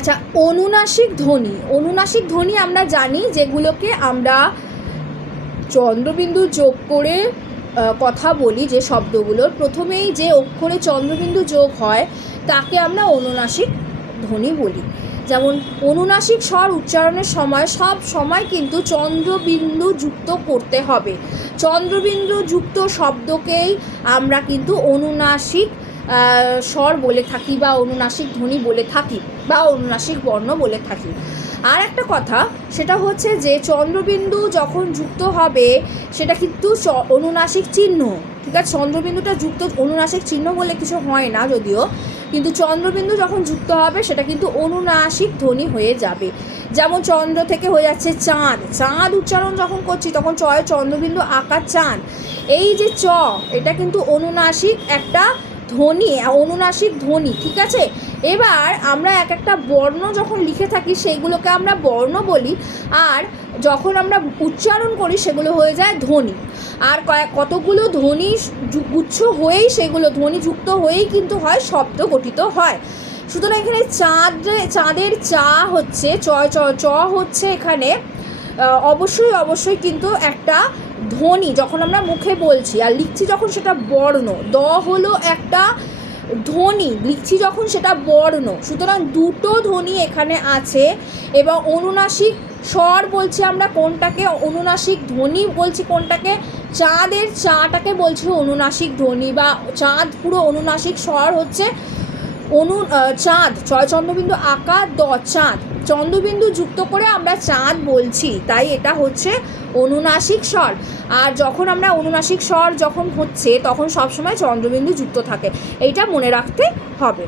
আচ্ছা, অনুনাসিক ধ্বনি আমরা জানি যেগুলোকে আমরা চন্দ্রবিন্দু যোগ করে কথা বলি, যে শব্দগুলোর প্রথমেই যে অক্ষরে চন্দ্রবিন্দু যোগ হয় তাকে আমরা অনুনাসিক ধ্বনি বলি। যেমন অনুনাসিক স্বর উচ্চারণের সময় সব সময় কিন্তু চন্দ্রবিন্দু যুক্ত করতে হবে। চন্দ্রবিন্দু যুক্ত শব্দকেই আমরা কিন্তু অনুনাসিক স্বর বলে থাকি বা অনুনাসিক ধ্বনি বলে থাকি বা অনুনাসিক বর্ণ বলে থাকি। আর একটা কথা, সেটা হচ্ছে যে চন্দ্রবিন্দু যখন যুক্ত হবে সেটা কিন্তু অনুনাসিক চিহ্ন, ঠিক আছে? চন্দ্রবিন্দুটা যুক্ত অনুনাসিক চিহ্ন বলে কিছু হয় না যদিও, কিন্তু চন্দ্রবিন্দু যখন যুক্ত হবে সেটা কিন্তু অনুনাসিক ধ্বনি হয়ে যাবে। যেমন চন্দ্র থেকে হয়ে যাচ্ছে চাঁদ, চাঁদ উচ্চারণ যখন করছি তখন চয়ে চন্দ্রবিন্দু আকার চাঁদ, এই যে চ, এটা কিন্তু অনুনাসিক একটা ধ্বনি, অনুনাসিক ধ্বনি, ঠিক আছে? এবার আমরা এক একটা বর্ণ যখন লিখে থাকি সেইগুলোকে আমরা বর্ণ বলি, আর যখন আমরা উচ্চারণ করি সেগুলো হয়ে যায় ধ্বনি। আর কতগুলো ধ্বনি গুচ্ছ হয়েই সেগুলো ধ্বনিযুক্ত হয়েই কিন্তু হয়, শব্দ গঠিত হয়। সুতরাং এখানে চাঁদের চা হচ্ছে চ হচ্ছে এখানে অবশ্যই কিন্তু একটা ধ্বনি যখন আমরা মুখে বলছি আর লিখছি যখন সেটা বর্ণ। দ হলো একটা ধ্বনি, লিখছি যখন সেটা বর্ণ। সুতরাং দুটো ধ্বনি এখানে আছে। এবং অনুনাসিক স্বর বলছি আমরা কোনটাকে, অনুনাসিক ধ্বনি বলছি কোনটাকে, চাঁদের চাটাকে বলছি অনুনাসিক ধ্বনি, বা চাঁদ পুরো অনুনাসিক স্বর হচ্ছে চাঁদ, ছয় চন্দ্রবিন্দু আকার দ, চাঁদ, চন্দ্রবিন্দু যুক্ত করে আমরা চাঁদ বলছি, তাই এটা হচ্ছে অনুনাসিক স্বর। আর যখন আমরা অনুনাসিক স্বর যখন হচ্ছে তখন সবসময় চন্দ্রবিন্দু যুক্ত থাকে, এইটা মনে রাখতে হবে।